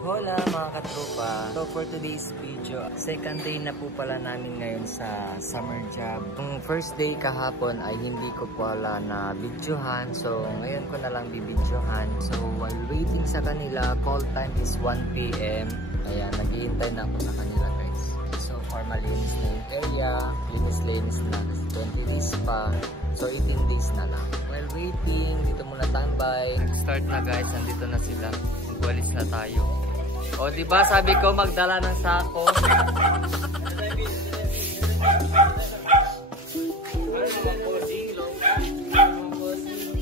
Hola mga katropa! So for today's video, second day na po pala namin ngayon sa summer job. Yung first day kahapon ay hindi ko pala na videohan. So ngayon ko na lang bibidyohan. So while waiting sa kanila, call time is 1 PM. Ayan, naghihintay na ako sa kanila guys. So far malinis na yung area. Linis na. 20 days pa. So 18 days na lang. While waiting, dito muna tambay. Start na guys, nandito na sila. Magwalis na tayo. O diba sabi ko magdala ng sako.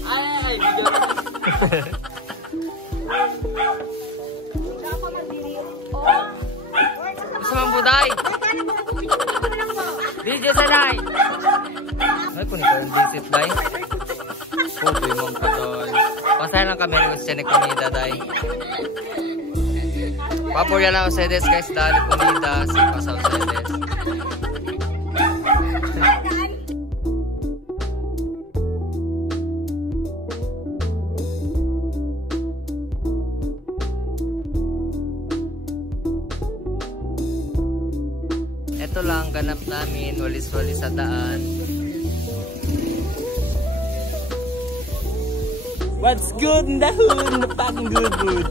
Ay, video na. Gusto mong buday? Video sa live. Ay, kung ito yung visit day. Pupoy mong patoy. Pasaya lang kami ng siya na kumida day. Paborya lang ustedes guys, dali comida si pasa ustedes. Ito lang ganap namin, walis-walis sa daan. What's good in the hood? In the fucking good food.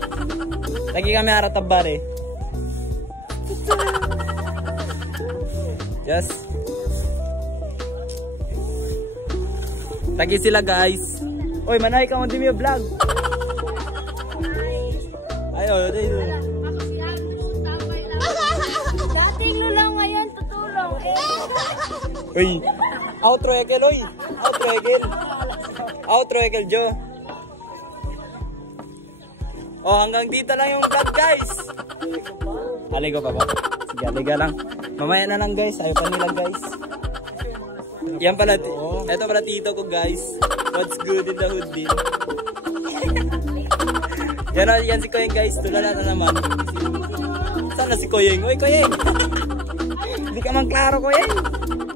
Lagi kami harap tabar eh. Yes. Lagi sila guys. Oy, manay ka mo din yung vlog. Ayo, dito. Dating no lang ngayon tutulong eh. Uy, outro ekel oy. Outro ekel Jo. Oh, hanggang dito lang yung vlog guys. Aligo pa ba? Sige, aliga lang. Mamaya na lang guys. Ayaw pa nila guys. Yan pala, ito pala tito ko guys. What's good in the hood din. Yan si Koyeng guys. Tulala na naman. Sana si Koyeng. Uy Koyeng. Hindi ka man klaro Koyeng.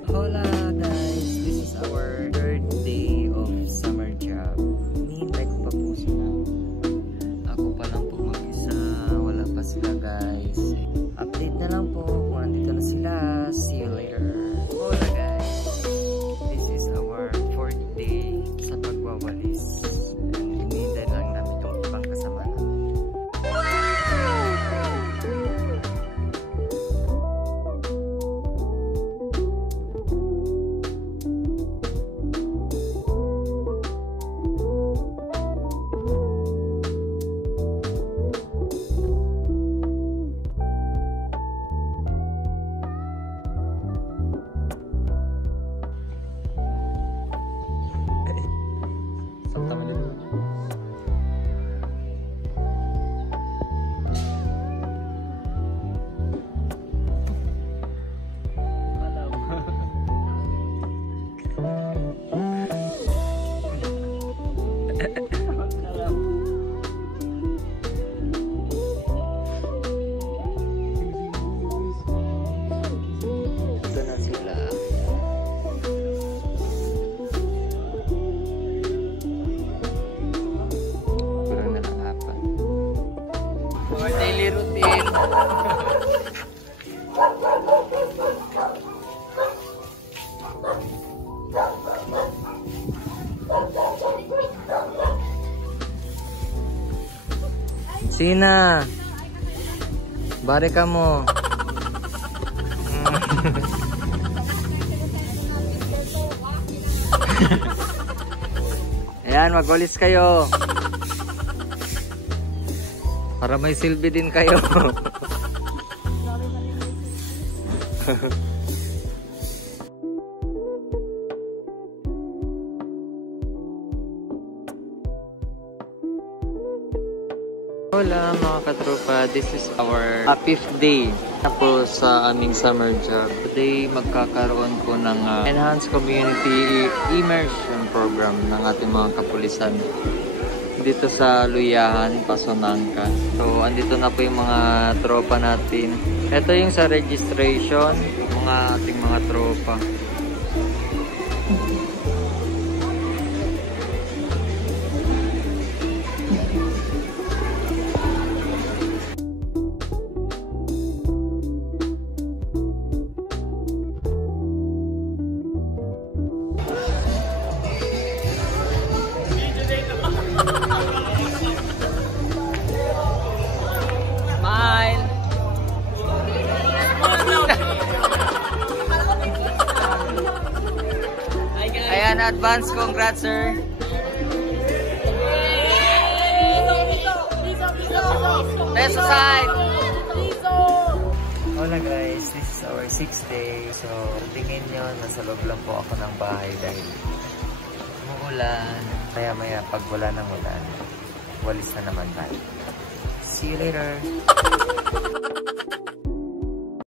Hola guys, this is our third day of summer job. Hinihintay ko pa po sila. Ako pa lang po mag-isa, wala pa sila guys. Update na lang po kung nandito na sila. See you later. Hola guys, this is our fourth day sa pagwawalis. Hinihintay lang namin yung ibang kasama namin. Daily routine. Sina, bare ka mo. Ayan, magwalis kayo. Para may silbi din kayo. Hola mga katropa, this is our 5th day tapos sa aming summer job. Today magkakaroon po ng Enhanced Community Immersion Program ng ating mga kapulisan dito sa Luyahan, Pasonangka. So andito na po yung mga tropa natin. Ito yung sa registration, mga ating mga tropa. Advance congrats, sir. Peso side. Hola guys, this is our 6th day. So, tingin nyo, nasa loob lang po ako ng bahay dahil umuulan. Maya-maya, pag wala ng ulan, walis na naman tayo. See you later!